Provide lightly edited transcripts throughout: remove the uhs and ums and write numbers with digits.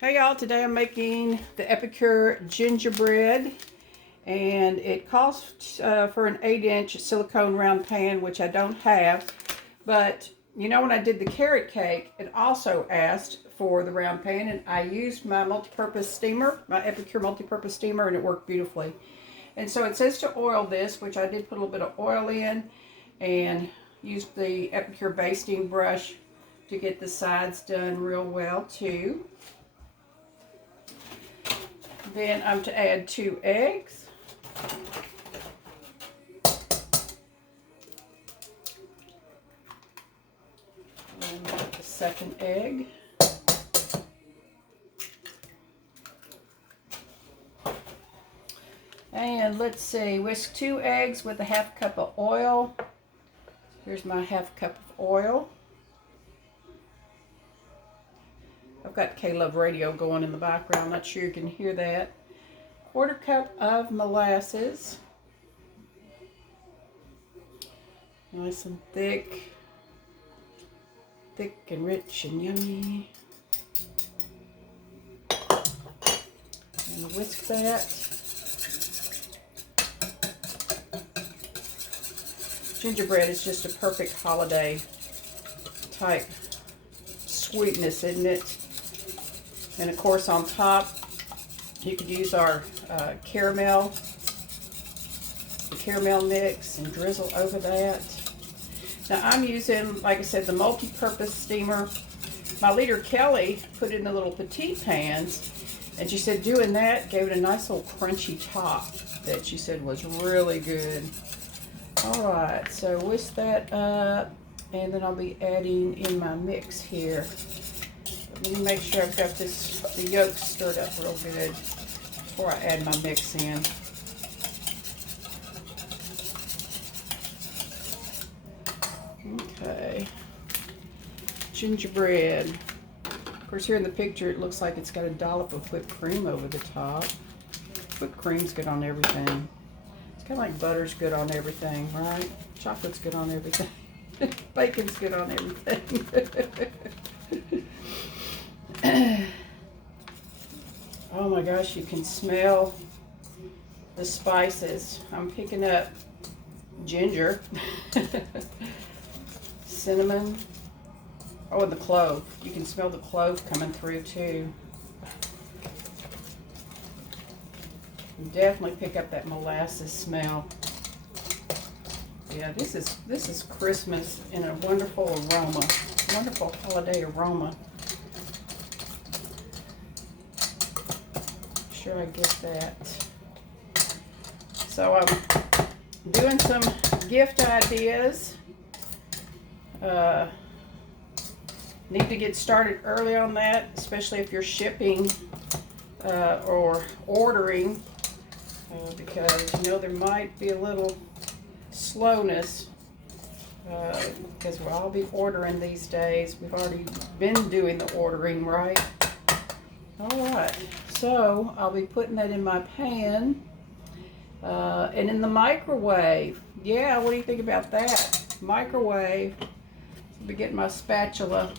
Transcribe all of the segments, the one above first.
Hey y'all, today I'm making the Epicure gingerbread, and it calls for an 8-inch silicone round pan, which I don't have. But you know, when I did the carrot cake, it also asked for the round pan, and I used my multi-purpose steamer, my Epicure multi-purpose steamer, and it worked beautifully. And so it says to oil this, which I did put a little bit of oil in, and used the Epicure basting brush to get the sides done real well too. Then I'm to add 2 eggs. And the second egg. And let's see, whisk 2 eggs with a ½ cup of oil. Here's my ½ cup of oil. I've got K-Love radio going in the background. Not sure you can hear that. ¼ cup of molasses. Nice and thick. Thick and rich and yummy. And whisk that. Gingerbread is just a perfect holiday type sweetness, isn't it? And of course on top, you could use our caramel mix and drizzle over that. Now I'm using, like I said, the multi-purpose steamer. My leader Kelly put in the little petite pans, and she said doing that gave it a nice little crunchy top that she said was really good. Alright, so whisk that up, and then I'll be adding in my mix here. Let me make sure I've got the yolk stirred up real good before I add my mix in. Okay, gingerbread. Of course, here in the picture, it looks like it's got a dollop of whipped cream over the top. Whipped cream's good on everything. It's kind of like butter's good on everything, right? Chocolate's good on everything. Bacon's good on everything. Oh my gosh, you can smell the spices. I'm picking up ginger, cinnamon, oh, and the clove. You can smell the clove coming through too. You definitely pick up that molasses smell. Yeah, this is Christmas in a wonderful aroma, wonderful holiday aroma. Sure I get that. So I'm doing some gift ideas. Need to get started early on that, especially if you're shipping or ordering, because you know there might be a little slowness because we'll all be ordering these days. We've already been doing the ordering, right? Alright, so I'll be putting that in my pan and in the microwave. Yeah, what do you think about that? Microwave. I'll be getting my spatula.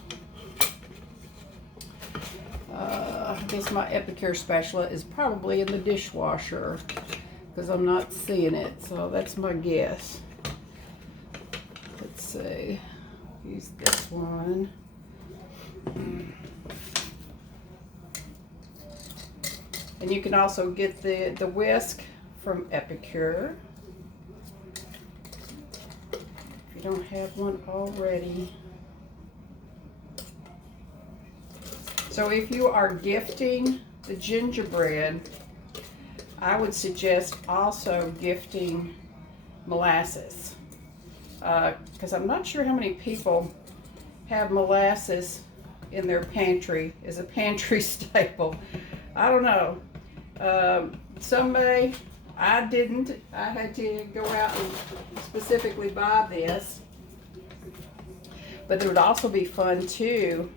I guess my Epicure spatula is probably in the dishwasher because I'm not seeing it, so that's my guess. Let's see. Use this one. And you can also get the whisk from Epicure if you don't have one already. So if you are gifting the gingerbread, I would suggest also gifting molasses, because I'm not sure how many people have molasses in their pantry as a pantry staple. I don't know. Some may. I didn't. I had to go out and specifically buy this. But it would also be fun too,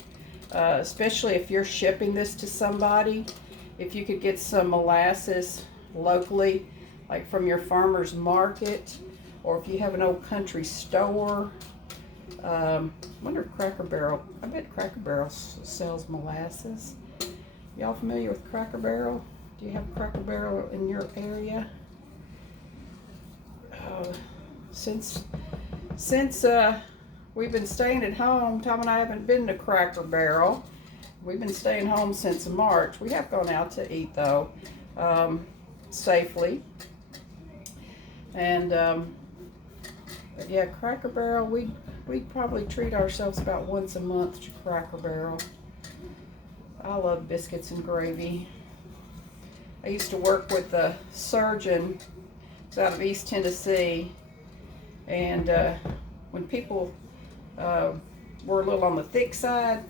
especially if you're shipping this to somebody, if you could get some molasses locally, like from your farmer's market, or if you have an old country store. I wonder if Cracker Barrel, I bet Cracker Barrel sells molasses. Y'all familiar with Cracker Barrel? Do you have Cracker Barrel in your area? Since we've been staying at home, Tom and I haven't been to Cracker Barrel. We've been staying home since March. We have gone out to eat though, safely. And yeah, Cracker Barrel, we'd probably treat ourselves about once a month to Cracker Barrel. I love biscuits and gravy. I used to work with a surgeon out of East Tennessee, and when people were a little on the thick side,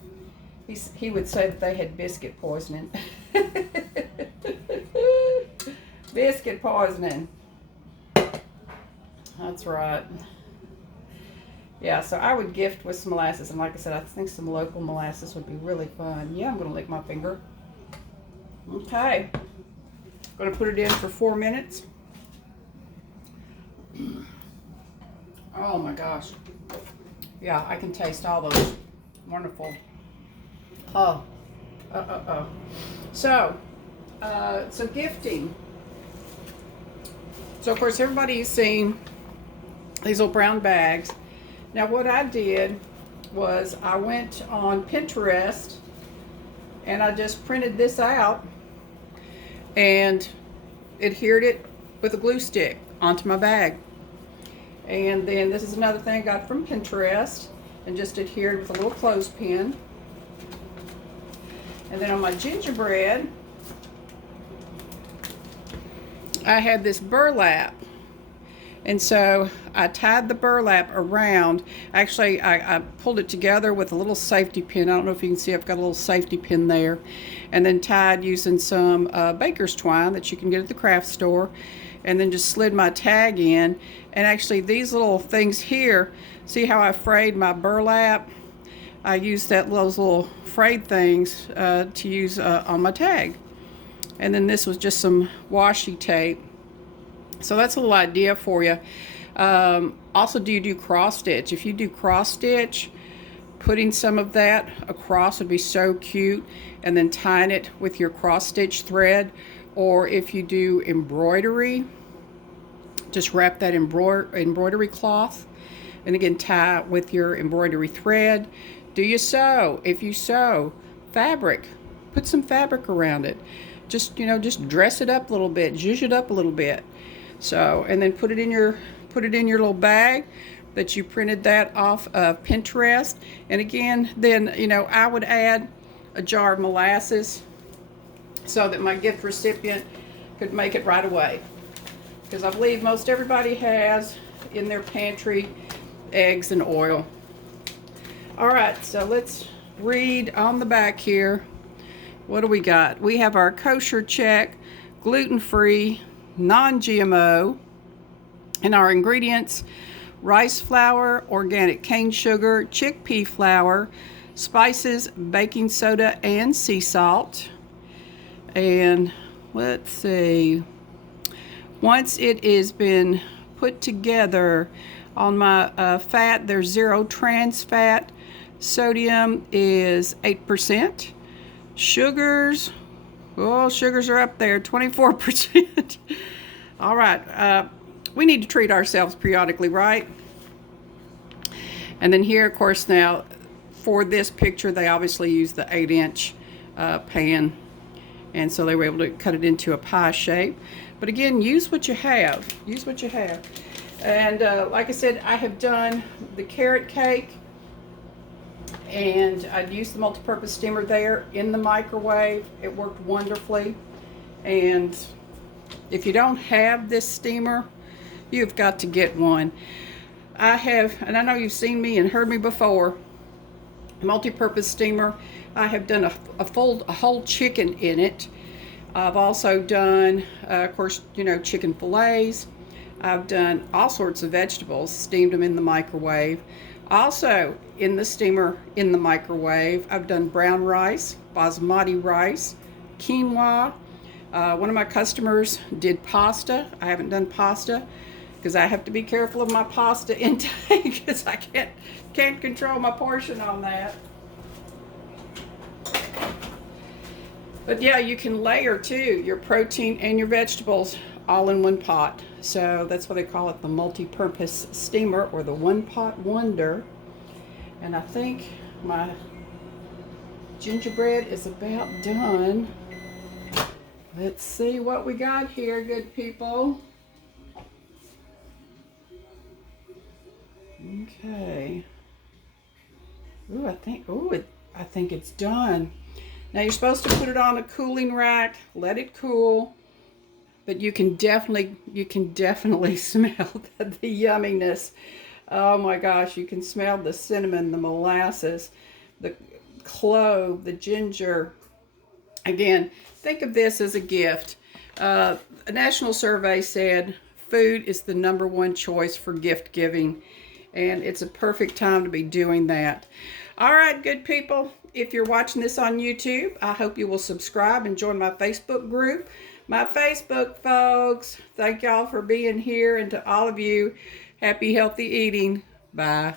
he would say that they had biscuit poisoning. Biscuit poisoning. That's right. Yeah, so I would gift with some molasses, and like I said, I think some local molasses would be really fun. Yeah, I'm going to lick my finger. Okay. I'm going to put it in for 4 minutes. Oh my gosh. Yeah, I can taste all those. Wonderful. Oh. So gifting. So of course everybody's seen these little brown bags. Now what I did was I went on Pinterest and I just printed this out and adhered it with a glue stick onto my bag. And then this is another thing I got from Pinterest and just adhered with a little clothespin. And then on my gingerbread, I had this burlap. And so I tied the burlap around. Actually, I pulled it together with a little safety pin. I don't know if you can see, I've got a little safety pin there. And then tied using some baker's twine that you can get at the craft store. And then just slid my tag in. And actually these little things here, see how I frayed my burlap? I used those little frayed things to use on my tag. And then this was just some washi tape. So that's a little idea for you. Also, do you do cross stitch? If you do cross stitch, putting some of that across would be so cute, and then tying it with your cross stitch thread. Or if you do embroidery, just wrap that embroidery cloth and again tie with your embroidery thread. Do you sew? If you sew fabric, put some fabric around it. Just, you know, just dress it up a little bit, zhuzh it up a little bit. So, and then put it in your little bag that you printed that off of Pinterest. And again, then, you know, I would add a jar of molasses so that my gift recipient could make it right away. Because I believe most everybody has in their pantry eggs and oil. All right, so let's read on the back here. What do we got? We have our kosher check, gluten-free, non-GMO, and our ingredients: rice flour, organic cane sugar, chickpea flour, spices, baking soda, and sea salt. And let's see, once it has been put together, on my fat, there's 0 trans fat, sodium is 8%, sugars, oh, sugars are up there, 24%. All right, we need to treat ourselves periodically, right? And then here, of course, now for this picture, they obviously used the 8-inch pan, and so they were able to cut it into a pie shape. But again, use what you have. Use what you have. And like I said, I have done the carrot cake, and I'd used the multi-purpose steamer there in the microwave. It worked wonderfully. And if you don't have this steamer, you've got to get one. I have, and I know you've seen me and heard me before, multi-purpose steamer. I have done a whole chicken in it. I've also done, of course, you know, chicken fillets. I've done all sorts of vegetables, steamed them in the microwave. Also in the steamer in the microwave, I've done brown rice, basmati rice, quinoa. One of my customers did pasta. I haven't done pasta because I have to be careful of my pasta intake because I can't control my portion on that. But yeah, you can layer too your protein and your vegetables all in one pot. So that's why they call it the multi-purpose steamer, or the one pot wonder. And I think my gingerbread is about done. Let's see what we got here, good people. Okay. Ooh, I think it's done. Now you're supposed to put it on a cooling rack, let it cool, but you can definitely smell the yumminess. Oh my gosh, you can smell the cinnamon, the molasses, the clove, the ginger. Again, think of this as a gift. A national survey said food is the #1 choice for gift giving, and it's a perfect time to be doing that. All right, good people, if you're watching this on YouTube, I hope you will subscribe and join my Facebook group. My Facebook folks, thank y'all for being here, and to all of you, happy healthy eating. Bye.